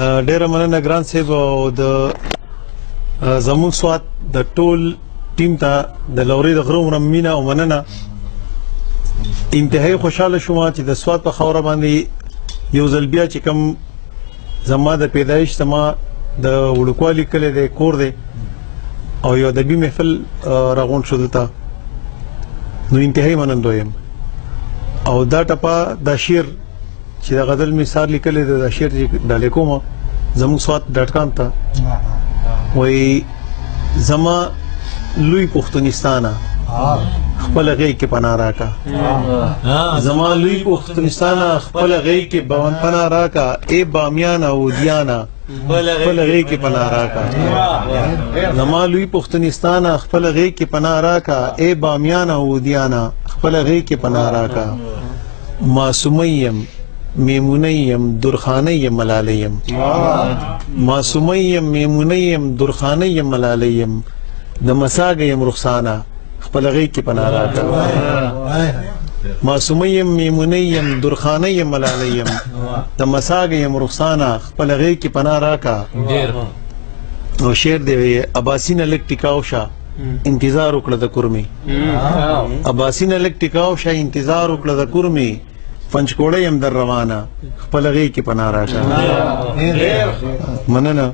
ډیره مننه ګران صاحب او د زموږ سوات د ټول ټیم ته د لوري د غرو مرمینه او مننه. انتهایی خوشاله شوم چې د سوات په خوره باندې یو ځل بیا چې کوم زما د پیدایش زما د وړوکوالي کلی دی کور دی او یو ادبي محفل راغونډ شو دلته، نو انتهایی منندوی یم. او دا ټپه دا شعر چې د غزل مثال لیکلی دی، دا شعر چې ډالې کوم زموږ سوات .com ته وایي زما لوی پښتونستانه خپل غېږ کې پناه راکا، زما لوی پښتونستانه خپل غېږ کې پناه راکا، ای بامیان او دیانا خپل غېږ کې پناه راکا، زما لوی پښتونستانه خپل غېږ کې پناه راکا، ای بامیان او دیانا خپل غېږ کې پناه راکا. معصومیم میمونیم درخانیم ملالیم، معصومیم میمونیم درخانیم ملالیم، د مساګیم رخسانه خپل غېږ کې پناه راکا. معصومیم میمونیم درخانیم ملالیم، د مساګیم رخسانه خپل غېږ کې پناه راکا. او شعر دی اباسینه لک ټیکاو شه انتظار وکړه د کورمي، اباسینه لک ټیکاو شه انتظار وکړه د کورمي، پنځکوړه يم در روانه خپل غېږ کې پناه راکا. مننه.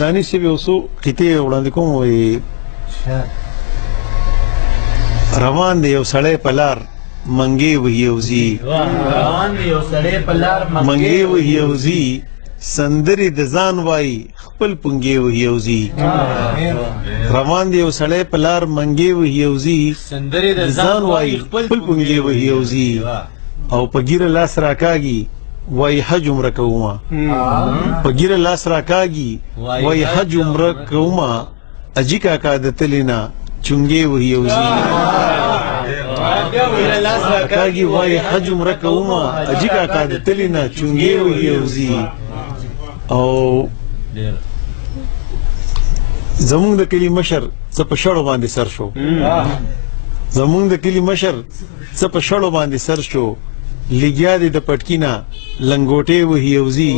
دانش صاحب یو څو قطعې وړاندې کوم. وایي روان دی یو سړی په لار منګې وهیوزي، منګې وهیوزي سندرې د ځان وایي خپل پنګې وهیوزي. روان دی یو سړی په لار منګې وهیوزي سندرې د ځان وایي خپل پنګې وهیوزي، او په ګیره لاس راکاږي وای حج عمره کوما، په ګیره لاس راکاږي وای حج عمره کوما، اجي کاکا د تلینا چونګې وهیوزي، راکاږي وای حج عمره کوما، اجي کاکا د تلینا چونګې وهیوزي. او زمونږ د کلي مشر څه په شړو باندې سر شو، زمونږ د کلي مشر څه په شړو باندې سر شو، لګیا دی د پټکینا لنګوټې وهیوزي،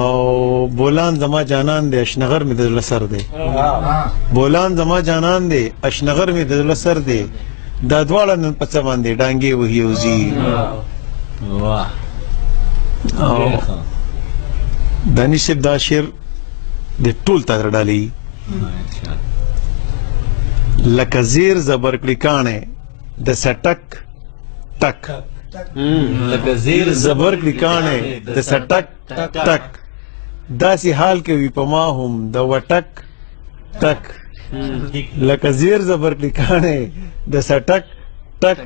او بولان زما جانان دی اشنغر مې د زړه سر دی، بولان زما جانان دی اشنغر مې د زړه سر دی، دا دواړه نن په څه باندې ډانګې وهیوزي. دانش صاحب دا شعر د ټول ته ډالي لکه زیر زبرکړي کاڼې د سټک ټک، لکه زیر زبرکړي کاڼې د سټک ټک، داسې حال کې وي په ما هم د وټک ټک، لکه زیر زبرکړي کاڼې د سټک ټک،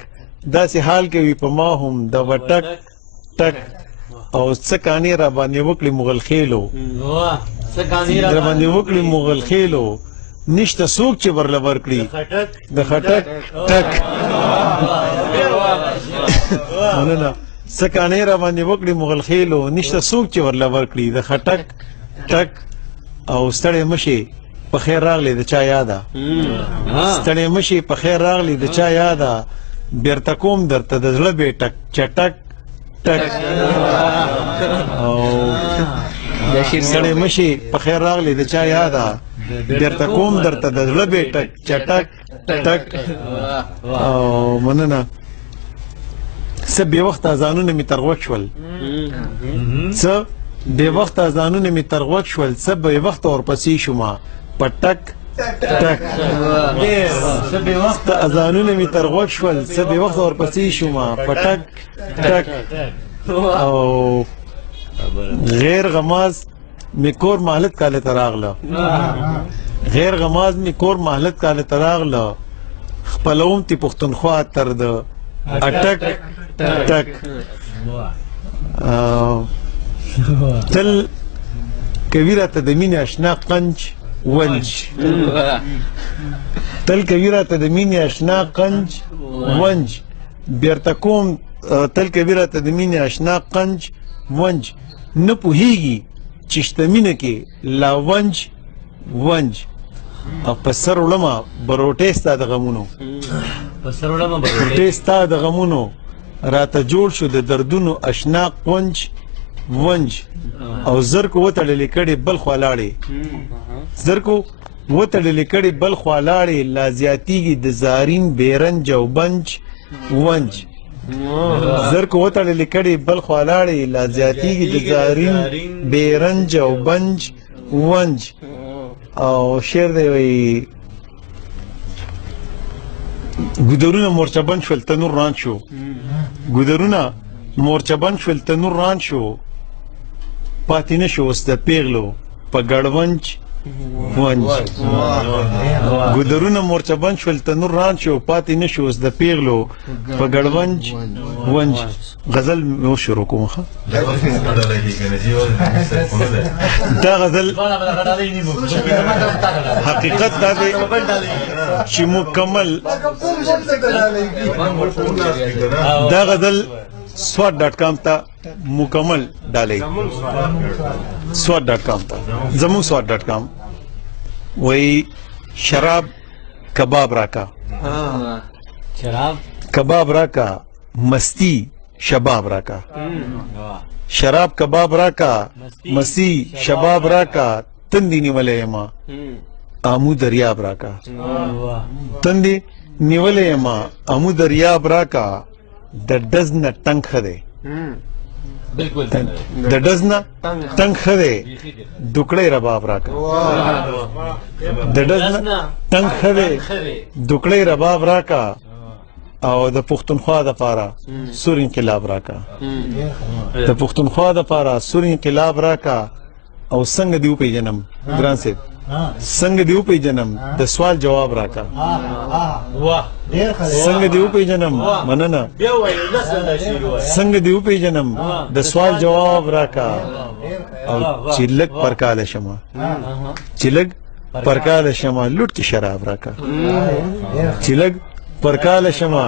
داسې حال کې وي په ما هم د وټک ټک. او څه کانې را باندې وکړي مغل خېلو، را باندې وکړي مغل خېلو، نشته څوک چې ورله ورکړي د خټک ټک. مننه. څه کانې را باندې وکړي مغل خېلو، نشته څوک چې ورله ورکړي د خټک ټک. او ستړی مشي په خیر راغلی د چا یاده، ستړی مشي په خیر راغلی د چا یاده، بیرته کوم درته د زړه به ټک چټک ټک. او ستړی مشي په خیر راغلی د چا یاده، بیرته کوم درته د زړه به ټک چټک ټک. او مننه. څه بې وخته اذانونه مې تر غوږ شول، څه بې وخته اذانونه مې تر غوږ شول، څه بې وخته ورپسې شومه په ټک ټک. څه بې وخته اذانونه مې تر غوږ شول، څه بې وخته ورپسې شومه په ټک ټک. او غیر غماز می کور محلت کاله تراغله، غیر غماز می کور محلت کاله تراغله، خپلوم تی پښتونخوا تر د اټک ټک. تل کویره ته د مینې اشنا قنج ونج، تل کویره ته د مینې اشنا قنج ونج، بیرته کوم تل کویره ته د مینې اشنا قنج ونج، نه پوهیږي چې شته مینه کې لا ونج ونج. او په سر وړمه بروټې ستا د غمونو، بروټې ستا د غمونو، راته جوړ شو د دردونو اشنا قنج ونج او زرکو وتړلې کړي بل خوا لاړې زرکو وتړلې کړي بل خوا لاړې لا زیاتیږي د زارین بیرنج او بنج ونج زرکو وتړلې کړي بل خوا لاړې لا زیاتیږي د زارین بیرنج او بنج ونج او شعر دی وایي ګودرونه مورچبند شول تنور ران شو ګودرونه مورچبند شول تنور ران شو پاتې نه شو اوس د پیغلو په ګړونج ونج ګودرونه مورچبند شول تنور ران شو پاتې نه شو اوس د پیغلو په ګړونج ونج غزل مو شروع کوم دا غزل حقیقت دا دی چې مکمل دا غزل swat.com ته مکمل ډالۍ swat.com ته زموږ swat.com وایي شراب کباب راکا شراب کباب راکا مستی شباب راکا شراب کباب راکا مستی شباب راکا تندی نیولې ما آمو دریاب راکا تندی نیولې ما آمو دریاب راکا د ډز نه ټنګ خده بالکل د ډز نه ټنګ خده دوکړې رباب راکا د ډز نه ټنګ خده دوکړې رباب راکا او د پښتونخوا د پاره سور انقلاب راکا د پښتونخوا د پاره سور انقلاب راکا او څنګه دیو پیجنم ګران صاحب څنګه دیو پیجنم د سوال جواب راکا واه څنګه دیو پیجنم مننه بیا وایو نسل دا شعر وایي څنګه دیو پیجنم د سوال جواب راکا او چلک پرکاله شمه چلک پرکاله شمه لوټ کی شراب راکا چلک پرکاله شمه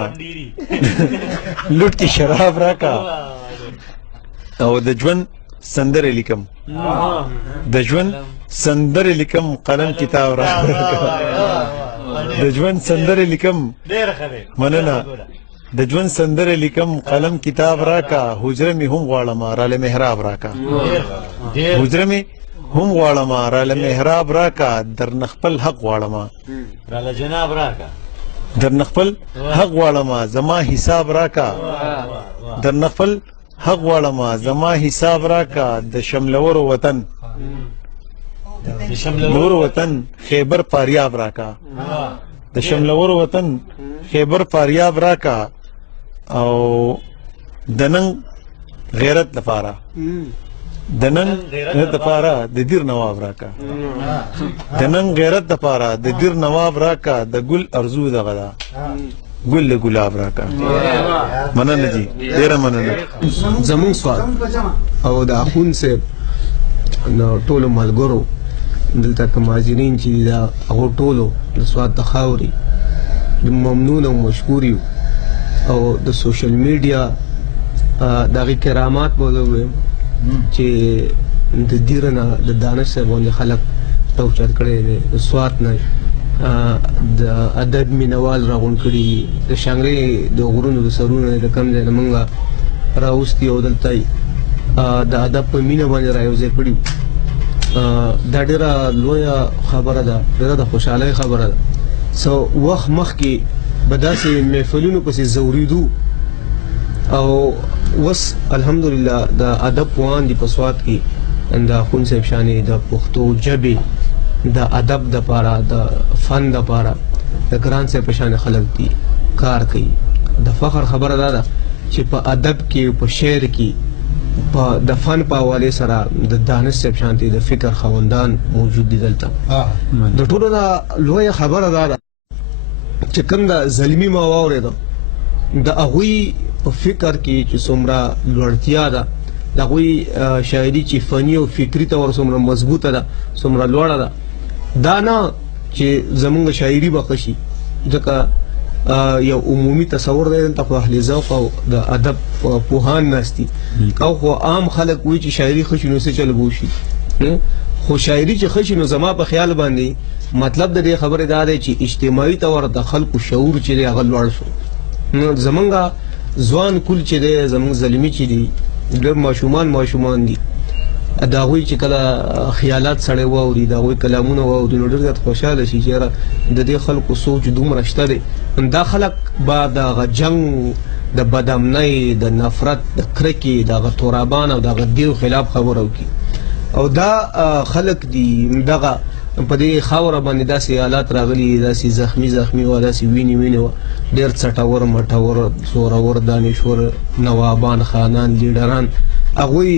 لوټ کی شراب راکا او د ژوند سندره لیکم د ژوند سندره لیکم قلم کتاب راکا د ژوند سندره لیکم ډېر ښه دی مننه د ژوند سندره لیکم قلم کتاب راکا حجره می هم غواړم راله محراب راکا حجره می هم غواړم راله محراب راکا در نخپل حق غواړم راله جناب راکا در نخپل حق غواړم زما حساب راکا در نخپل حق غواړم زما حساب راکا د شملور وطن نور وطن خیبر فاریاب راکا د شملور وطن خیبر فاریاب راکا او دنن غیرت لپاره دنن غیرت لپاره د دیر نواب راکا دنن غیرت لپاره د دیر نواب راکا د ګل ارزو دغه دا ګل ګلاب راکا مننه جی ډیره مننه زمون سوال او د اخون سے نو ټولو ملګرو دلته کماجرین چې دا هغه ټولو د سواد د خاوري ممنون او مشکور یو او د سوشل میډیا دغه کرامات بوله چې د دیرنه د دانش سره باندې خلک توچت کړي د سواد نه د ادب مینوال راغون کړي د شانګري د غرونو د سرونو د کم ځای منګه راوستي او دلته د ادب په مینه باندې راوځي کړي دا ډیره لویه خبره ده ډیره د خوشحالۍ خبره ده سو وخت مخکې به داسې محفلونو پسې زوریدو او وس الحمدلله د ادب پوهان دي په سوات کې د اخون صاحب شانې د پښتو ژبې د ادب دپاره د فن دپاره د ګران صاحب په شانې خلک دي کار کوي د فخر خبره دا ده چې په ادب کې په شعر کې په د فن په حواله سره د دانش صاحب شانتي د فکر خوندان موجود دي دلته د ټولو دا لویه خبره ده چې کوم د ظلمي ما واورېده د هغوی په فکر کې چې څومره لوړتیا ده د هغوی شاعري چې فني او فکري طور څومره مضبوطه ده څومره لوړه ده دا نه چې زمونږ شاعري به ښه شي ځکه یو عمومي تصور دی دلته خو اهل ذوق او د ادب پوهان ناست دي او خو عام خلک وایي چې شاعري ښه شي نو څه چل به وشي خو شاعري چې ښه شي نو زما په خیال باندې مطلب د دې خبرې دا دی چې اجتماعي طور د خلکو شعور چې دی هغه لوړ شو نو زمونږ ځوان کل چې دی زمونږ زلمي چې دي ډېر ماشومان دي د هغوی چې کله خیالات سړی واوري د هغوی کلامونه واوري نو ډېر زیات خوشحاله شي چې یاره د دې خلکو سوچ دومره شته دی. دا خلک به د هغه جنګ د بدامنۍ د نفرت د کرکې د هغه تورابان او د هغه دیو خلاف خبره وکړي او دا خلک دي دغه په دې خاوره باندې داسې حالات راغلي داسې زخمي وه داسې وینې وه ډېر څټور مټور زورور دانشور نوابان خانان لیډران هغوی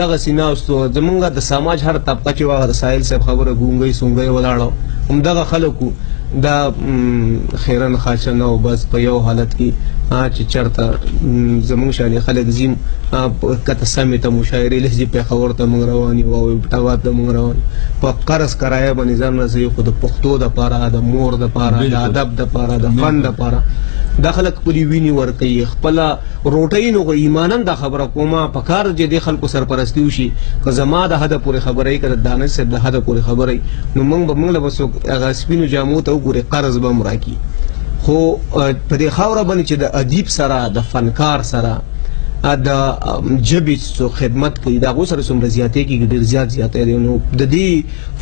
دغسې ناستو زمونږ د سماج هر طبقه چې وه د ساحل صاحب خبره ګونګی سونګی ولاړه همدغه خلکو دا خیرن خاچنه او بس په یو حالت کې چې چېرته زمونږ شانې خلک ځیم کته سمې ته مشاعرې لهجې پېښور ته مونږ روان یو او ایبټاباد ته مونږ روان په قرض کرایه باندې ځان رسوي خو د پښتو دپاره د مور دپاره د ادب دپاره د فن دپاره دا خلک خپلې وینې ورکوي خپله روټۍ نو ایمانا دا خبره کومه په کار چې دې خلکو سرپرستي وشي که زما د حده پورې خبره یي که د دانش صاحب د حده پورې خبره یي نو موږ له به څوک هغه سپینو جامو ته وګورې قرض به هم راکړي خو په دې خاوره باندې چې د ادیب سره د فنکار سره د ژبې څوک خدمت کوي د هغو سره څومره زیاتې کېږي ډېر زیاتی دی نو د دې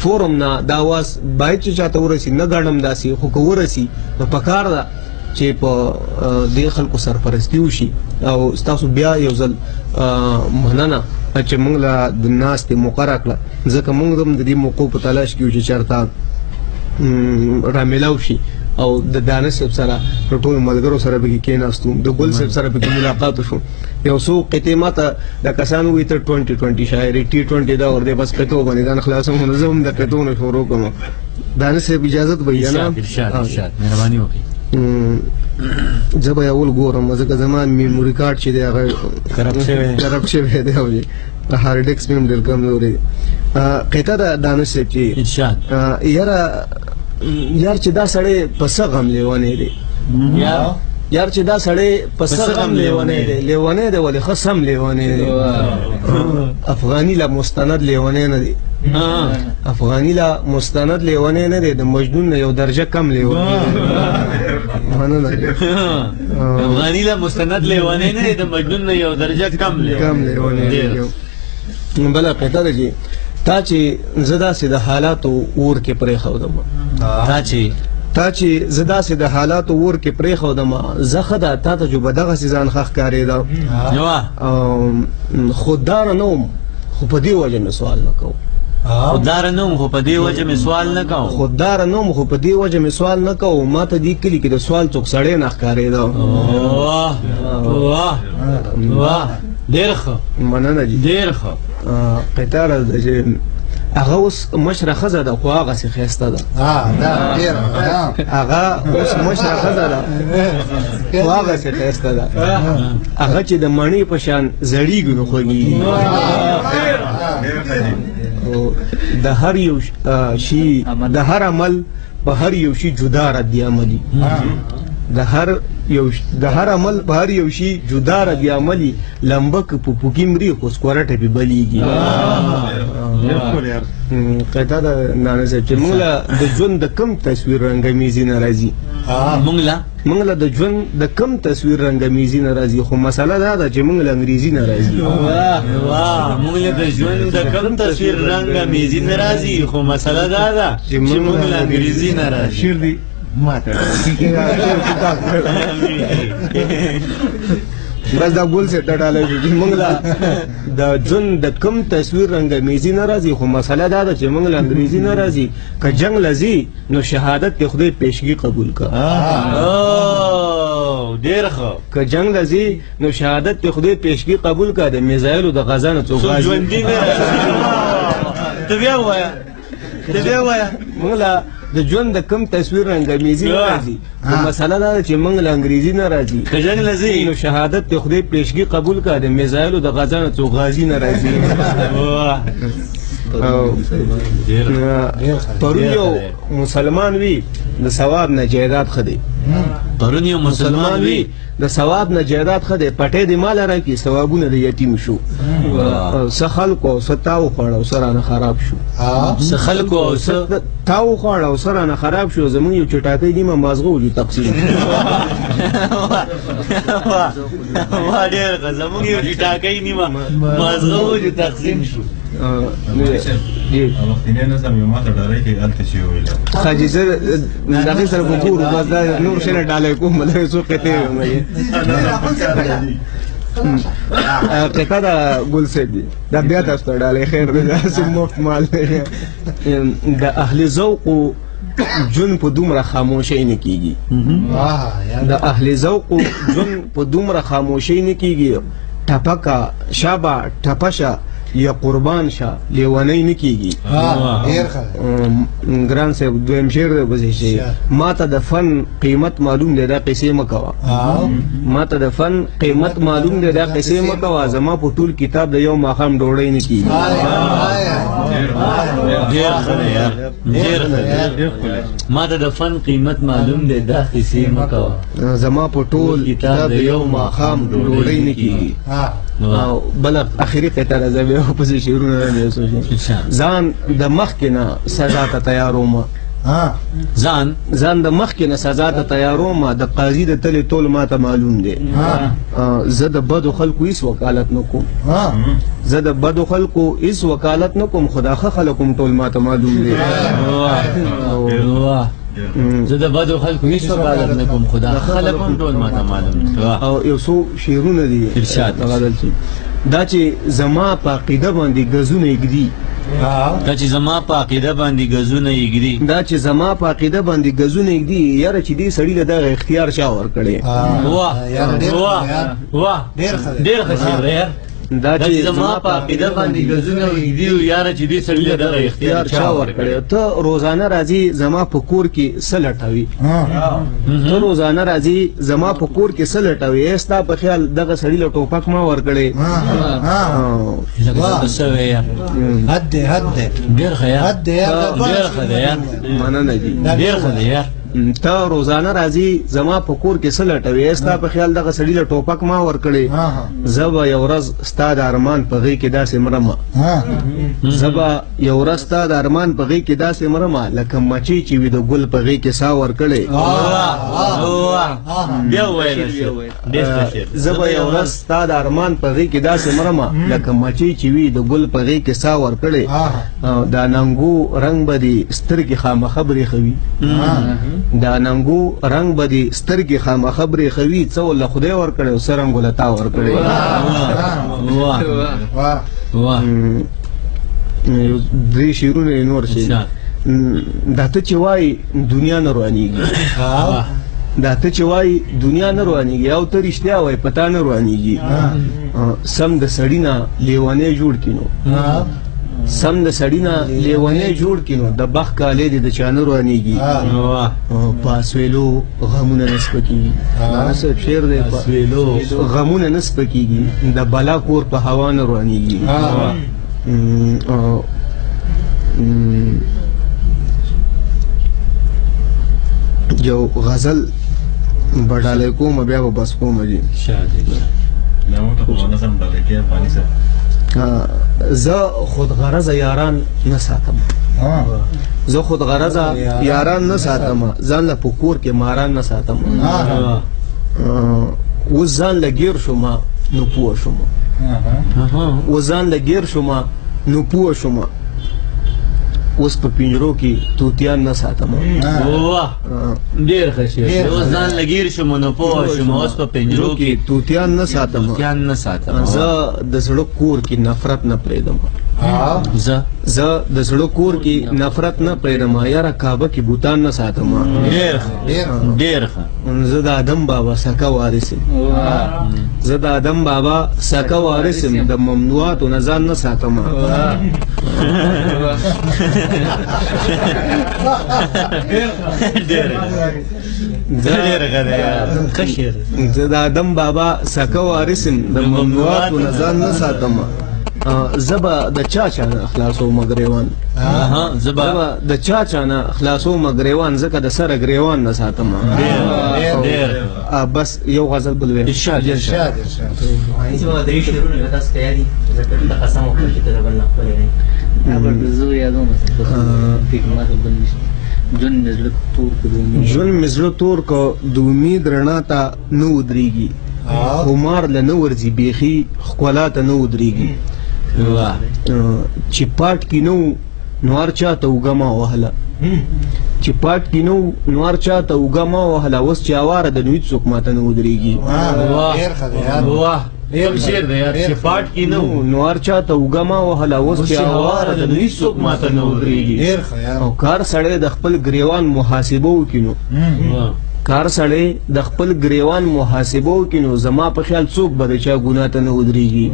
فورم نه دا اواز باید چې چاته ورسي نه ګڼم داسې خو که ورسي نو پکار ده چې په دې خلکو سرپرستي وشي او ستاسو بیا یو ځل مننه چې موږ له د ناستې مقرره کړه ځکه موږ هم د دې موقعو په تلاش کې یو چې چېرته رامیلاو شي او د دانش صاحب سره د ټولو ملګرو سره پکې کېناستو د ګل صاحب سره پکې ملاقات وشو یو څو قطعې ماته د کسانو وایي ته 2020 شاعري T20 دا ور دی بس قطعو باندې ځان خلاصوم نو زه هم د قطعو نه شروع کوم دانش صاحب اجازت به یې نه ارشاد مهرباني وکړئ زه به یې اول ګورم ځکه زما میموري کارډ چې دی هغه کرپټ شوی دی او هارډ ډسک مې هم ډېر کمزوری دی قطعه د دانش صاحب چې ارشاد یار چې دا سړی په څه غم لیونی دی یار چې دا سړی په څه غم لیونی دی ولې ښه سم لیونی دی افغاني له مستند لیونی نه دی افغاني له مستند لیونی نه دی د مجنون نه یو درجه کم لیونی دی مننه افغاني له مستند لیونی نه دی د مجنون نه یو درجه کم لیونی دی بله قطعه ده چې تا چې زه داسې د حالاتو اور کې پرېښودم تا چې زه داسې د حالاتو اور کې پرېښودم زه ښه ده تا ته جو به دغسې ځان ښه ښکارېده خودداره نه وم خو په دې وجه مې سوال نه کوم خودداره نه وم خو په دې وجه مې سوال نه کوم ما ته دې کلي کې د سوال څوک سړی نه ښکارېده ډېر ښه مننه جي ډېر ښه قطار ده چې هغه اوس مشره ښځه ده خو هغسې ښایسته ده هغه اوس مشره ښځه ده خو هغسې ښایسته ده هغه چې د مڼې په شان زړېږي نو خوږېږي د هر یو شي د هر عمل په هر یو شي جدا رد عملي د هر عمل په هر یو شي جدا رد عملي لمبه که په پوکي مري خو سکوره ټپې بلیږي قطعه د نانه صاحب چې موږ له د ژوند د کم تصویر رنګمیزي نه راځي موږ له د ژوند د کم تصویر رنګمیزي نه راځي خو مسله دا ده چې موږ له انګریزي نه راځي موږ له د ژوند د کم تصویر رنګمیزي نه راځي خو مسله دا ده چې موږ له انګریزي نه راځي شیر دی ماته بس دا ګل صاحب ته ډاله شو چې موږ له د ژوند د کم تصویر رنګمیزي نه راځي خو مسله دا ده چې موږ له انګریزي نه راځي که جنګ له ځي نو شهادت د خدای پیشګي قبول کړه ډېر ښه که جنګ له ځي نو شهادت د خدای پیشګي قبول کړه د میزایلو د غزا نه څوک راځي ژوندي نه راځي ته بیا ووایه موږ له د ژوند د کم تصویر رنګمیزي نه راځي خو مسله دا ده چې موږ له انګریزي نه راځي که جنګ له ځي نو شهادت د خدای پیشګي قبول کړه د میزایلو د غزا نه څوک غازي نه راځي پرون یو مسلمان وي د ثواب نه جایداد ښه دی پرون یو مسلمان وي د ثواب نه جیدات خده پټې د مال راکی ثوابونه د یتیم شو څه خلکو څه تاو خوړ او سره نه خراب شو څه خلکو او څه تاو خوړ او سره نه خراب شو زمون یو چټاکې دی ما مازغه وجو تقسیم وا ډېر زموږ یو ټاکې نیمه مازغه وجو تقسیم شو خاجي زه دغه سره وګورم بس دا نور شنه ډالې کوم مله سو کته قطعه دا ګل سیدی دا بیا تاسو ته ډالې خیر دې سم مفت مال د اهل ذوق جون په دومره خاموشي نه کیږي د اهل ذوق جون په دومره خاموشي نه کیږي ټپکا شابه ټپشا یا قربان شه لیونی نه کیږي ګران صاحب دویم شعر دی بس شي ما ته د فن قیمت معلوم دی دا قصې مکوا ما ته د فن قیمت معلوم دی دا قصې مکوا زما په ټول کتاب د یو ماخام ډوړی نه کیږي ډېر ښه دی یار ډېر ښه ما ته د فن قیمت معلوم دی دا قصې مکوا زما په ټول کتاب د یو ماخام ډوړی نه کیږي بل اخیری قطعه راځي او پسې شعرونه نه سوچي ځان د مخ کې نه سزا ته تیاروم ځان د مخ کې نه سزا ته تیاروم د قاضي د تلې ټول ما ته معلوم دی زه د بدو خلکو هیڅ وکالت نه کوم زه د بدو خلکو هیڅ وکالت نه کوم خدا ښه خلک هم ټول ما ته معلوم دی زه د بدو خلکو هیڅ وکالت نه کوم خدا خلک هم ټول ما ته معلوم دی او یو څو شعرونه دي ارشاد دا چې زما په عقیده باندې غزونه یګدي دا چې زما په عقیده باندې غزونه یګدي دا چې زما په عقیده باندې غزونه یګدي یاره چې دې سړی له دغه اختیار چا ورکړي واه واه واه ډېر ښه شعر یار دا چې زما په عقیده باندې غزونه یګدي یاره چې دې سړی له دغه اختیار چا ورکړي ته روزانه راځي زما په کور کې سلټوي ته روزانه راځي زما په کور کې سلټوي استا په خیال دغه سړی له ټوپک ما ورکړي حد ډېر ښه یار ډېر ښه دی یار مننه دي ډېر ښه دی یار ته روزانه راځي زما په کور کې سلټوي استا په خیال دغه سړی له ټوپک ما ورکړي زبا یو ورځ ستا د ارمان په غي کې داسې مرمه زبا یو ورځ ستا د ارمان په غي کې داسې مرمه لکه مچي چې وي د ګل په غي کې سا ورکړي بیا ویل زبا یو ورځ ستا د ارمان په غي کې داسې مرمه لکه مچي چې وي د ګل په غي کې سا ورکړي دا ننګو رنگ بدی سترګې خامه خبرې خوي دا ننګو رنگ بدی سترګې خامه خبرې خوي څو له خدای ورکړي او سرنګ له تا ورکړي واه واه درې شعرونه نور شي دا ته چې وای دنیا نه روانيږي دا ته چې وای دنیا نه روانيږي او ته رښتیا وای پتا نه روانيږي سم د سړی نه لیوانې جوړ کینو سم د سړی نه لیوانې جوړ کینو د بخ کالې د چانه روانيږي پاسویلو غمونه نسپکیږي دا څه شعر دی پاسویلو غمونه نسپکیږي د بلا کور په هوا نه روانيږي یو غزل بډاله کوم بیا به بس کوم جی زه خود غرض یاران نه ساتم زه خود غرض یاران نه ساتم ځان له پکور کې ماران نه ساتم و ځان لګیر شوم نو پوه شوم و ځان لګیر شوم نو پوه شوم اوس په پنجرو کې توتیان نه ساتم واه ډېر ښه شعر اوس ځان لګیر شوم نو پوه شوم اوس په پنجرو کې توتیان نه ساتم زه د زړه کور کې نفرت نه پرېږدم زه د زړه کور کې نفرت نه پرېږدم یاره کعبه کې بوتان نه ساتم ډېر ښه زه د آدم بابا سکه وارث یم زه د آدم بابا سکه وارث یم د ممنوعاتو نه ځان نه ساتم زه د آدم بابا سکه وارث یم د ممنوعاتو نه ځان نه ساتم زبا د چا نه خلاصو مګریوان زبا د چا نه خلاصو مګریوان زکه د سره ګریوان نه ساتم ډیر بس یو غزل بل وی ارشاد چې ما درې شعرونه تاسو ته یادي د قسم او چې ته بل نه خپلې نه هغه زه یادوم ژوند مې زړه تور کو د امید رڼا ته نه ودرېږي عمر له نه ورځي بیخي ښکلا ته نه ودرېږي چې پاټ کې نو هر چا ته اوږه ما وهله چې پاټ کې نو هر چا ته اوږه ما وهله اوس چې اواره د نو هېڅوک ماته نه ودرېږي ډیر شعر دی یار چې پاټ کې نو هر چا ته اوږه ما وهله اوس چې اواره د نو هېڅوک ماته نه ودرېږي او کار سړی د خپل ګریوان محاسبه وکړي نو کار سړی د خپل ګریوان محاسبه وکړي نو زما په خیال څوک به د چا ګناه ته نه ودرېږي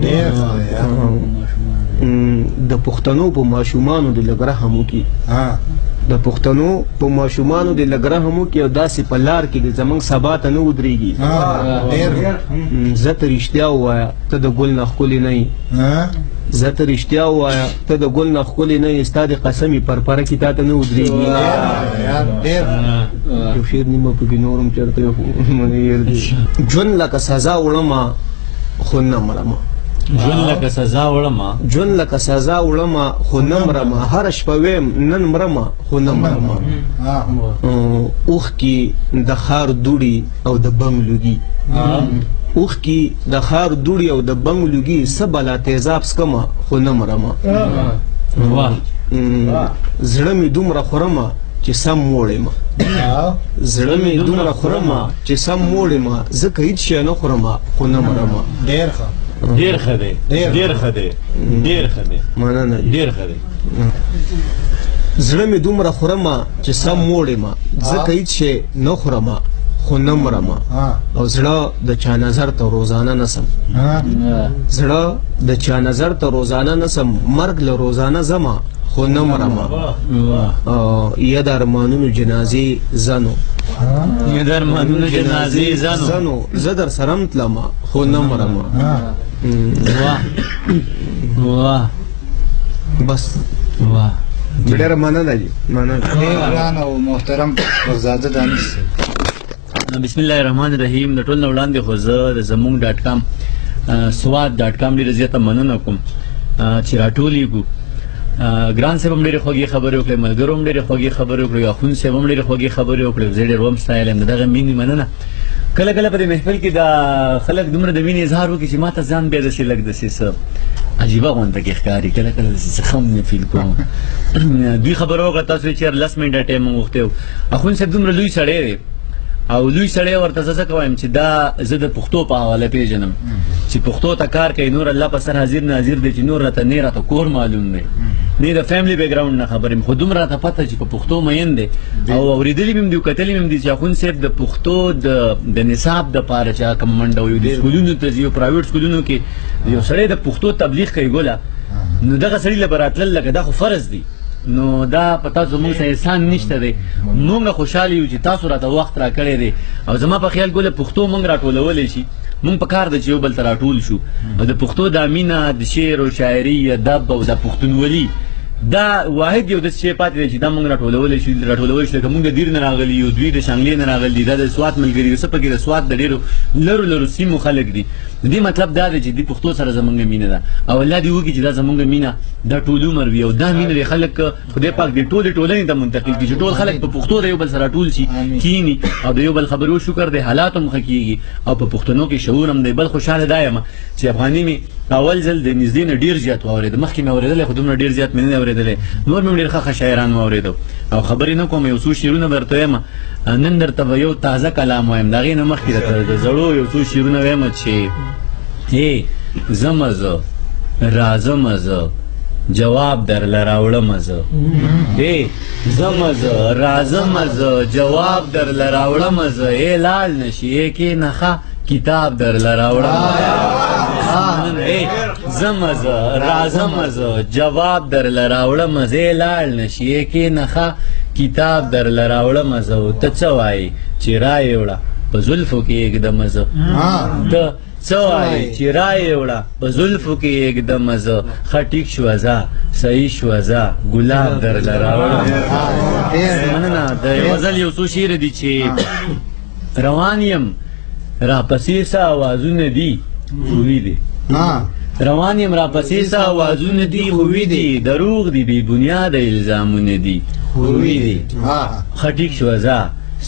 د پښتنو په ماشومانو د لږ رحم وکړي د پښتنو په ماشومانو د لږ رحم وکړي او داسې په لار کې د زموږ سبا ته نه ودرېږي زه ته رښتیا ووایه ته د ګل نه ښکلې نه یې زه ته رښتیا ووایه ته د ګل نه ښکلې نه یې ستا د قسمې پرپره کې تا ته نه ودرېږي یو شعر نیمه پکې نور هم چېرته هېر دی ژوند لکه سزا وړمه خو نه مرمه ژوند لکه سزا وړمه ژوند لکه سزا وړمه خو نه مرمه هره شپه ویم نن مرمه خو نه مرمه اوښکې د خار دوړي او د بنګ لوګي اوښکې د خار دوړي او د بنګ لوګي څه بلا تیزاب څکمه خو نه مرمه زړه مې دومره خورمه چې سم موړې ما زړه مې دومره خورمه چې سم موړې ما ځکه هېڅ شی نه خورمه خو نه مرمه ډیر ښه دی ډیر ښه دی ډیر ښه دی مننه ډیر ښه دی زړه مې دومره خورمه چې سم موړې ما ځکه هېڅ شی نه خورمه خو نه مرمه او زړه د چا نظر ته روزانه نسم زړه د چا نظر ته روزانه نسم مرګ له روزانه زما خو نه مرمه یا د ارمانونو جنازې زنو یا د ارمانونو جنازې زنو زه در سره م تلمه خو نه مرمه واه بس واه ډېره مننه جي مننه ګران او محترم غزاده دانش بسم الله الرحمن الرحیم د ټول نه وړاندې خو زه د زمونږ ډاټ کام سواد.com ډېره زیاته مننه کوم چې راټولې کو ګران صاحب هم ډېرې خوږې خبرې وکړې ملګرو هم ډېرې خوږې خبرې وکړې اخوند صاحب هم ډېرې خوږې خبرې وکړې زه ډېر وم ستایلی یم د دغه مینې مننه کله کله په دې محفل کې دا خلک دومره د مینې اظهار وکړي چې ما ته ځان بیا داسې لږ داسې څه عجیبه غونډه کې ښکاري کله کله داسې څه ښه مې فیل کوم دوی خبره وکړه تاسو چې یار 10 منټه ټایم مو غوښتی و اخوند صاحب دومره لوی سړی دی او لوی سړی ورته زه څه کوم چې دا زه د پښتو په حواله پېژنم چې پښتو ته کار کوي نور الله په سر حاضر ناظر دی چې نور راته نه راته کور معلوم دی نه د فیملی بیک ګراوند نه خبرې خو دومره راته پته چې په پښتو مین دی او اورېدلي مې هم دي کتلي مې هم دي چې اخوند صاحب د پښتو د نصاب دپاره چې کوم منډه وي د سکولونو ته ځي پرایویټ سکولونو کې یو سړی د پښتو تبلیغ کوي ګوله نو دغه سړي له به راتلل لکه دا خو فرض دی نو دا په تاسو موږ سره احسان نشته دی موږ خوشحاله یو چې تاسو راته وخت راکړی دی او زما په خیال ګوله پښتو موږ راټولولی شي موږ په کار ده چې یو بل ته راټول شو او د پښتو دا مینه د شعر او شاعري ادب او د پښتونولي دا واحد یو داسې شی پاتې دی چې دا موږ راټولولی شو لکه موږ د دیر نه راغلي یو دوی د شانګلې نه راغلي دي دا د سوات ملګري یو څه پکې د سوات د ډېرو لرو سیمو خلک دي د دې مطلب دا دی چې د پښتو سره زموږ مینه ده او الله دې وکړي چې دا زموږ مینه دا ټول عمر وي او دا مینه د خلک خدای پاک دې ټولې ټولنې ته منتقل کړي چې ټول خلک په پښتو د یو بل سره ټول شي کینی او د یو بل خبرو شکر دی حالات هم ښه کېږي او په پښتنو کې شعور هم دی بل خوشحاله دا یم چې افغاني مې اول ځل د نږدې نه ډېر زیات واورېده مخکې مې اورېدلی خو دومره ډېر زیات مې نه دی اورېدلی نور مې هم ډېر ښه شاعران مې اورېدو او خبرې نه کوم یو څو شعرونه به درته وایم نن درته به یو تازه کلام وایم د هغې نه مخکې درته د زړو یو څو شعرونه وایم چې ځمه زه راځمه زه جواب درله راوړمه زه ځمه زه راځمه زه جواب درله راوړمه زه لال نشي کښېنه ښه کتاب درله راوړمه ځمه زه راځمه زه جواب درله راوړمه زه لاړ نشي کښېنه ښه کتاب درله راوړمه زه ته څه وایې چې رایې وړه په زلفو کې ږدمه زه ته سوای چې رای وړه په زلفو کې एकदम از خټیک شو ازا صحیح شو ازا ګلاب در لراوړه مننه د غزل یو څو شعر دي چې روان یم را پسې سا आवाजونه دي خوې دي روان یم را پسې سا आवाजونه دي خوې دي دروغ دي بی بنیاد الزامونه دي خوې دي خټیک شو ازا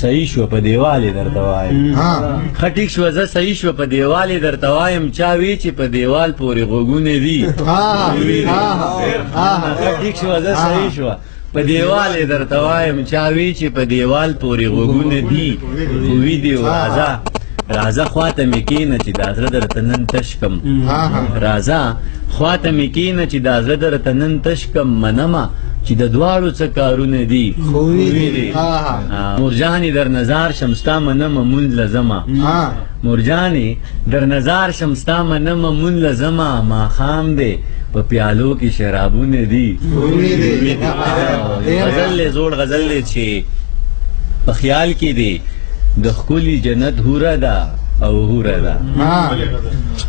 صحیح شو په دیواله درته وایم خټیک شو زه صحیح شو په دیواله درته وایم چا وی چې په دیوال پورې غوګونه دي خټیک شو زه صحیح شو په دیواله درته وایم چا وی چې په دیوال پورې غوګونه دي وی دی وازا رازا خواته مکینه چې دا زړه درته نن تشکم رازا خواته مکینه چې دا زړه درته نن تشکم منما چې د دواړو څه کارونه دي مرجاني در نظر شمستا منم مون لزما مرجاني در نظر شمستا منم مون لزما ما خام دې په پیالو کې شرابونه دي غزل زوړ غزل چې په خیال کې دی د خولي جنت هوره ده او هوره ده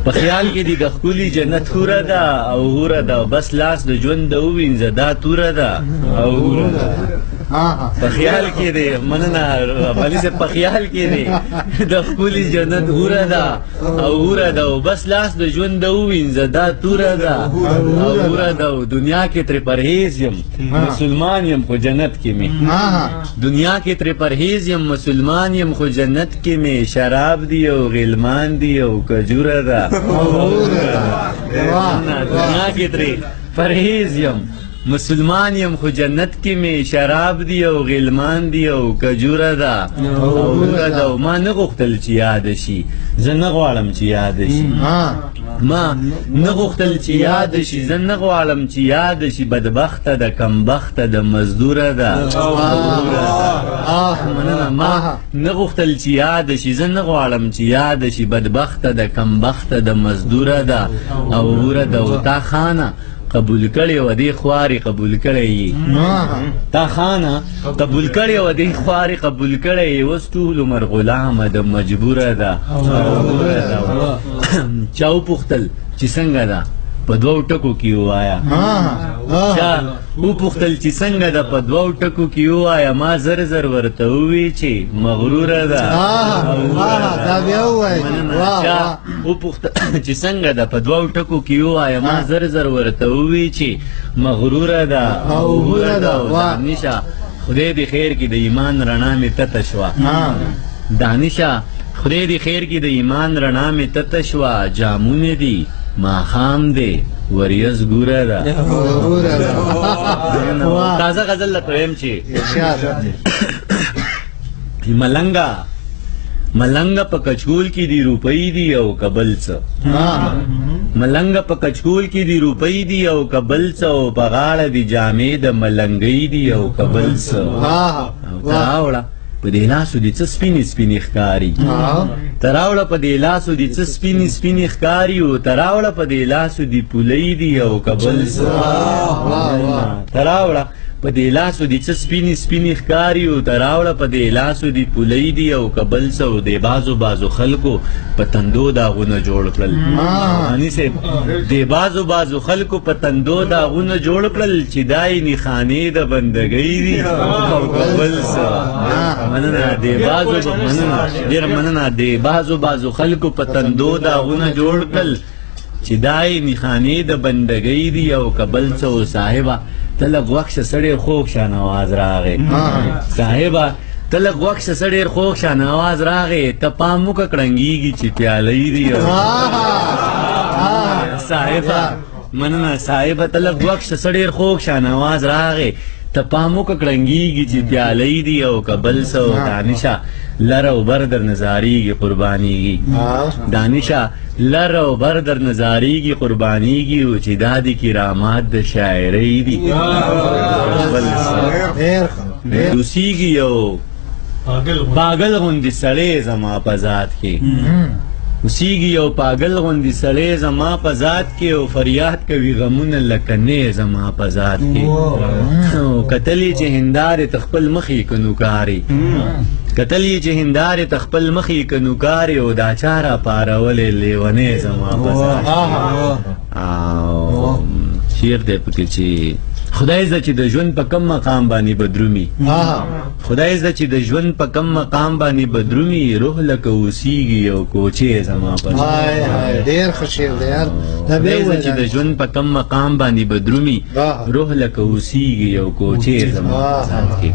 په خیال کې دی د خولي جنت هوره ده او هوره ده بس لاس د ژوند د وینځه دا توره ده او هوره ده په خیال کې دی مننه علي صاحب په خیال کې دی د خولي جنت هوره ده او هوره ده بس لاس د ژوند د وینځه دا توره ده او هوره ده دنیا کې تر پرهیز یم مسلمان یم خو جنت کې می دنیا کې تر پرهیز یم مسلمان یم خو جنت کې می شراب دی او غلمان دی او کجوره ده دنیا کې تر پرهیز یم مسلمان یم خو جنت کې می شراب دی او غلمان دی او کجوره ده او هوره ده ما نه غوښتل چې یاد شي زه نه غواړم چې یاد شي ما نه غوښتل چې یاد شي زه نه غواړم چې یاد شي بدبخته ده کمبخته ده مزدوره ده مننه ما نه غوښتل چې یاد شي زه نه غواړم چې یاد شي بدبخته ده کمبخته ده مزدوره ده او هوره ده او تا خانه قبول کړي و دې خواري قبول کړي تا خانه قبول کړي و دې خواري قبول کړي وستول مر غلام د مجبوره ده چاو پختل چې څنګه ده په دوو ټکو کې وایا چا او پختل چې څنګه ده په دوو ټکو کې وایا ما زر زر ورته وی چې مغروره ده دا بیا وای چا او پختل چې څنګه ده په دوو ټکو کې وایا ما زر زر ورته وی چې مغروره ده او هوره ده دانشا خدای دې خیر کې د ایمان رڼا می تته شوا دانشا خدای دې خیر کې د ایمان رڼا می تته شوا جامونه دي ما خام دی وریز ګوره ده تازه غزل لته ویم چې ملنګ په کچکول کې دی روپۍ دی او کبل څه ملنګ په کچکول کې دی روپۍ دی او کبل څه او په غاړه دی جامې د ملنګۍ دی او کبل څه تراوړه په دې لاسو دي څه سپینې سپینې ښکاري تراوړه په دې لاسو دي څه سپینې سپینې ښکاري او تراوړه په دې لاسو دي پولۍ دي او کبل څه تراوړه په دې لاسو دي څه سپینې سپینې ښکاري او تراوړه په دې لاسو دي پولۍ دي او کبل څه او د بازو خلکو په تندو داغونه جوړ کړل اني سه د بازو خلکو په تندو داغونه جوړ کړل چې دای نښانې د بندګۍ دي او کبل څه مننه د ډېر مننه د بازو خلکو په تندو داغونه جوړ کړل چې دای نښانې د بندګۍ دي او کبل څه او صاحبه تلګ وخت سړی خوښ شان आवाज راغی صاحبہ تلګ وخت سړی خوښ شان आवाज راغی ته پامو کړنګیږي چې پیالې دی صاحبہ مننه صاحبہ تلګ وخت سړی خوښ شان आवाज راغی ته پامو کړنګیږي چې پیالې دی او کبل سو دانشا لرو بردر نزاریږي قربانیږي دانشا لرو بردر نزاریږي قربانیږي او چې دادی کرامات د شاعرۍ دي دوسیږي یو پاگل غوندې سړی زما په ذات کې اوسیږي یو پاگل غوندې سړی زما په ذات کې او فریاد کوي غمونه لکه نه زما په ذات کې کتلې چې هندارې ته خپل مخې که نوکاري کتل یې چې هندارې ته خپل مخې که نوکارې او دا چاره پارولې لیونی زما بازار او شعر دی پکې چې خدای زده چې د ژوند په کم مقام باندې بدرومي خدای زده چې د ژوند په کم مقام باندې بدرومي روح لکه اوسیږي او کوچې زما په ډېر ښه شعر دی یار خدای زده چې د ژوند په کم مقام باندې بدرومي روح لکه اوسیږي او کوچې زما په ذات کې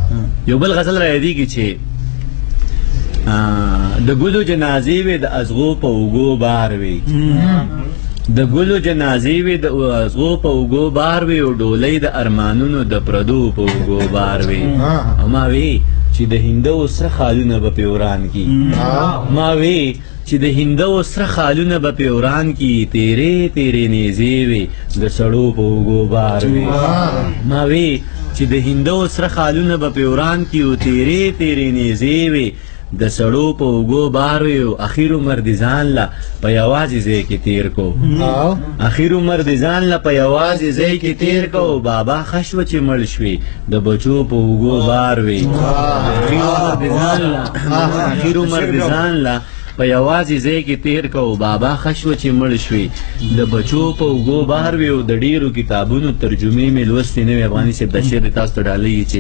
یو بل غزل را یادېږي چې د ګلو جنازې وې د ازغو په اوږو بار وې د ګلو جنازې وې د ازغو په اوږو بار وې او ډولۍ د ارمانونو د پردو په اوږو بار وې او ما وې چې د هندو سره خالونه به پې وران کي ما وې چې د هندو سره خالونه به پې وران کي تیرې تیرې نیزې وې د سړو په اوږو بار وې ما وې چې د هندو سره خالونه به پې وران کي او تیرې تیرې نیزې وې د سړو په اوږو بار وې او اخیر عمر د ځان له په یوازې ځای کې تیر کو اخیر عمر د ځان له په یوازې ځای کې تیر کو بابا ښه شوه چې مړ شوې د بچو په اوږو بار وې اخیر عمر د ځان له په یوازې ځای کې تیر کو بابا ښه شوه چې مړ شوې د بچو په اوږو بار وې او د ډېرو کتابونو ترجمې مې لوستې نه وې افغاني صاحب دا شعر تاسو ته ډالۍ چې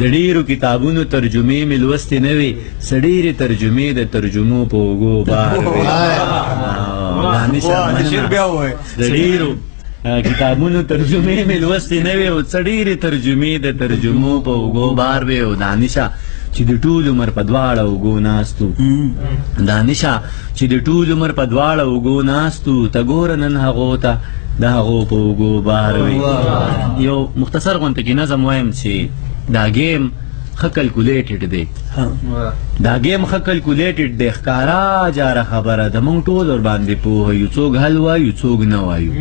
د ډېرو کتابونو ترجمې مې لوستې نه وې څه ډېرې ترجمې د ترجمو په اوږو بار وې د ډېرو کتابونو ترجمې مې لوستې نه وې او څه ډېرې ترجمې د ترجمو په اوږو بار وې او دانشه چې د ټول عمر په دواړه اوږو ناستو دانشه چې د ټول عمر په دواړه اوږو ناستو ته ګوره نن هغو ته د هغو په اوږو بار وې یو مختصر غونته کې نظم وایم چې دا ګیم ښه کلکولیټډ دی دا ګیم ښه کلکولیټډ دی ښکارا جاره خبره د موږ ټول ورباندې پوهه یو څوک حل وایو څوک نه وایو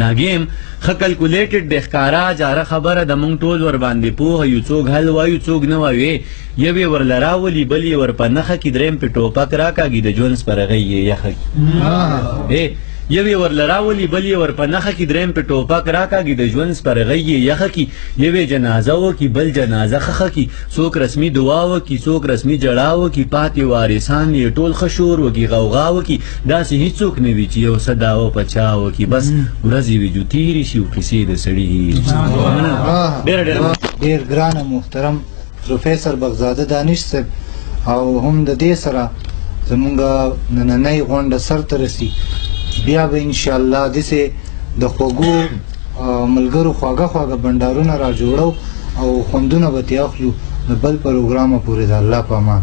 دا ګیم ښه کلکولیټډ دی ښکارا جاره خبره د موږ ټول ورباندې پوهه یو څوک حل وایو څوک نه وایو یو یې ورله راولي بل یې ور په نښه کي درېیم پې ټوپک راکاږي د ژوند سپرغۍ یې یخه کي یو یې ورله راولي بل یې ور په نښه کي درېیم پې ټوپک راکاږي د ژوند سپرغۍ یې یخه کي یو یې جنازه وکي بل جنازه خښه کي څوک رسمي دعا وکي څوک رسمي جړا وکي پاتې وارثان یې ټول ښه شور وکي غوغا وکي داسې هېڅوک نه وي چې یو څه دعوه په چا وکي بس ورځې وي جو تېرې شي او کیسې د سړي هېرې شي ډېر ګران محترم پروفیسر بغزاده دانش صاحب او هم د دې سره زمونږ نننۍ غونډه سر ته رسي بیا به انشاءالله داسې د خوږو ملګرو خواږه خواږه بنډارونه را جوړو او خوندونه به ترې اخلو د بل پروګرامه پورې د الله په امان